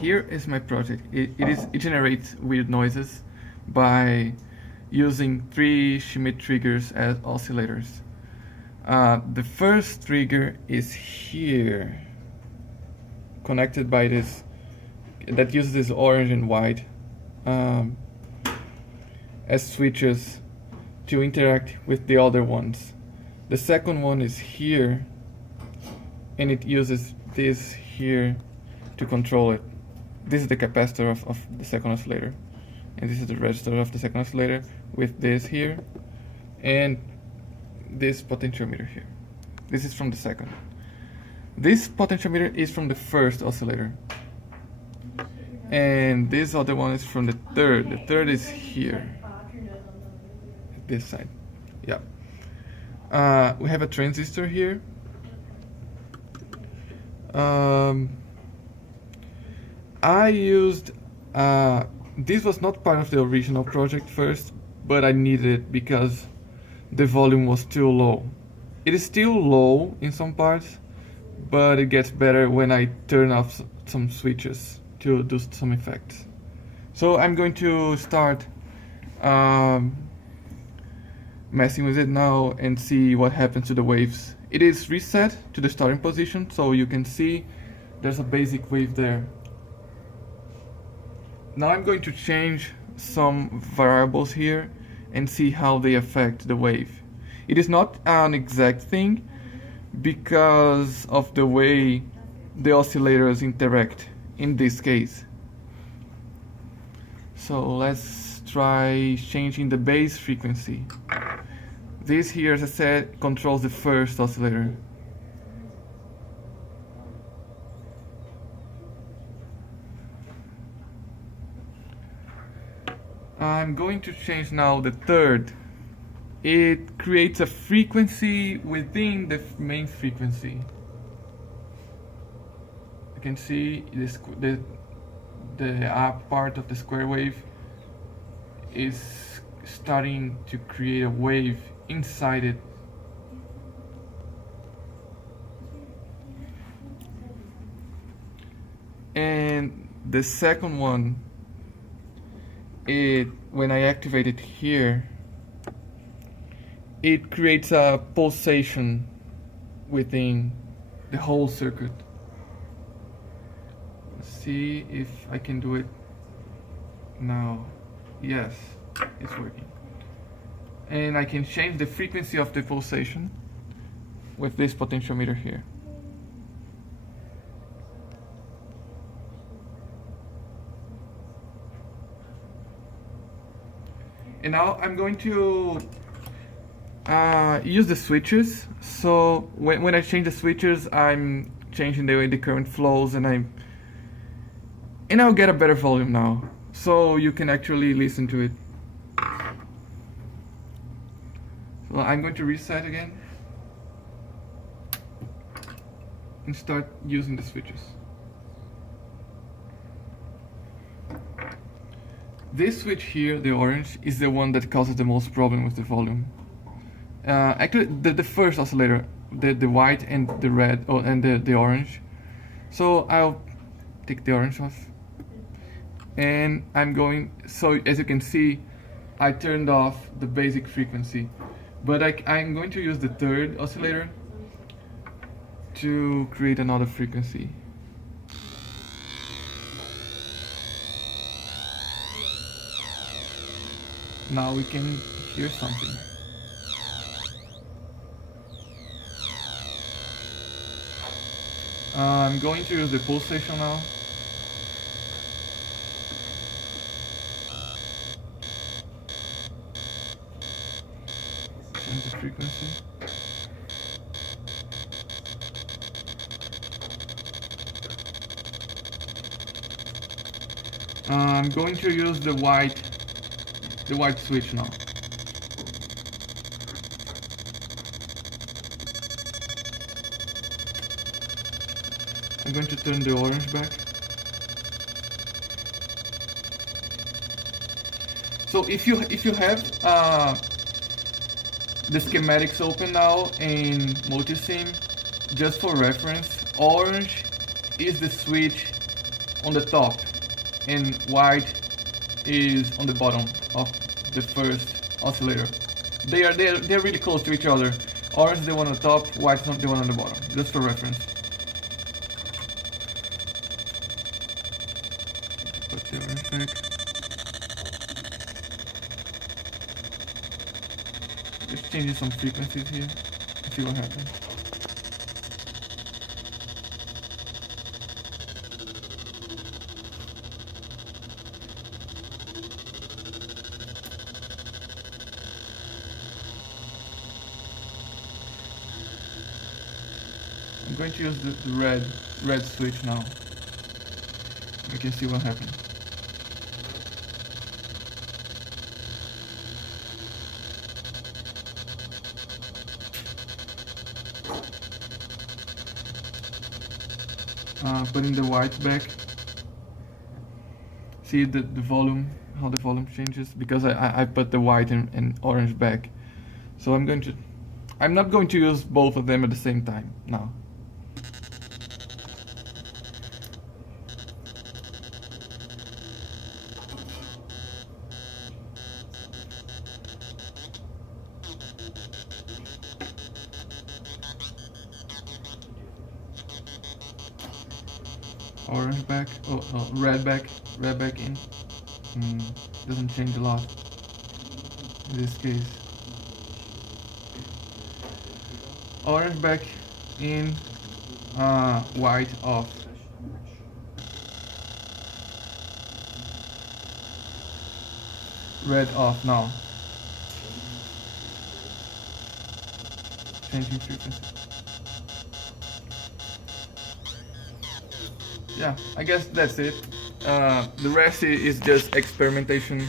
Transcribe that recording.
here is my project. It generates weird noises by using 3 Schmitt triggers as oscillators. The first trigger is here, connected by this, that uses this orange and white as switches to interact with the other ones. The second one is here, and it uses this here to control it. This is the capacitor of the second oscillator, and this is the resistor of the second oscillator with this here, and this potentiometer here. This is from the second. This potentiometer is from the first oscillator, and this other one is from the third. The third is here, this side. Yeah. We have a transistor here. I used this was not part of the original project first, but I needed it because the volume was too low. It is still low in some parts, but it gets better when I turn off some switches to do some effects. So I'm going to start messing with it now and see what happens to the waves. It is reset to the starting position, so you can see there's a basic wave there. Now I'm going to change some variables here and see how they affect the wave. It is not an exact thing because of the way the oscillators interact in this case. So let's try changing the base frequency. This here, as I said, controls the first oscillator. I'm going to change now the third. It creates a frequency within the main frequency. You can see this, the up part of the square wave is starting to create a wave inside it. And the second one, when I activate it here, it creates a pulsation within the whole circuit. Let's see if I can do it now. Yes, it's working. And I can change the frequency of the pulsation with this potentiometer here. And now I'm going to use the switches. So when I change the switches, I'm changing the way the current flows, and I'll get a better volume now, so you can actually listen to it. So I'm going to reset again and start using the switches. This switch here, the orange, is the one that causes the most problem with the volume. Actually, the first oscillator, the white and the red, and the orange. So I'll take the orange off, and I'm going. So as you can see, I turned off the basic frequency, but I'm going to use the third oscillator to create another frequency. Now we can hear something. I'm going to use the pulsation now. Change the frequency. I'm going to use the white switch now. I'm going to turn the orange back. So if you have the schematics open now in Multisim, just for reference, orange is the switch on the top and white is on the bottom of the first oscillator. They're really close to each other. Orange is the one on the top, white is the one on the bottom, just for reference. Put the orange back. Just changing some frequencies here. See what happens. I'm going to use the red switch now. We can see what happens. Putting the white back. See the volume, how the volume changes, because I put the white and orange back. So I'm not going to use both of them at the same time now. Orange back, red back in. Doesn't change a lot in this case. Orange back in, white off. Red off now. Changing frequency. Yeah, I guess that's it. The rest is just experimentation.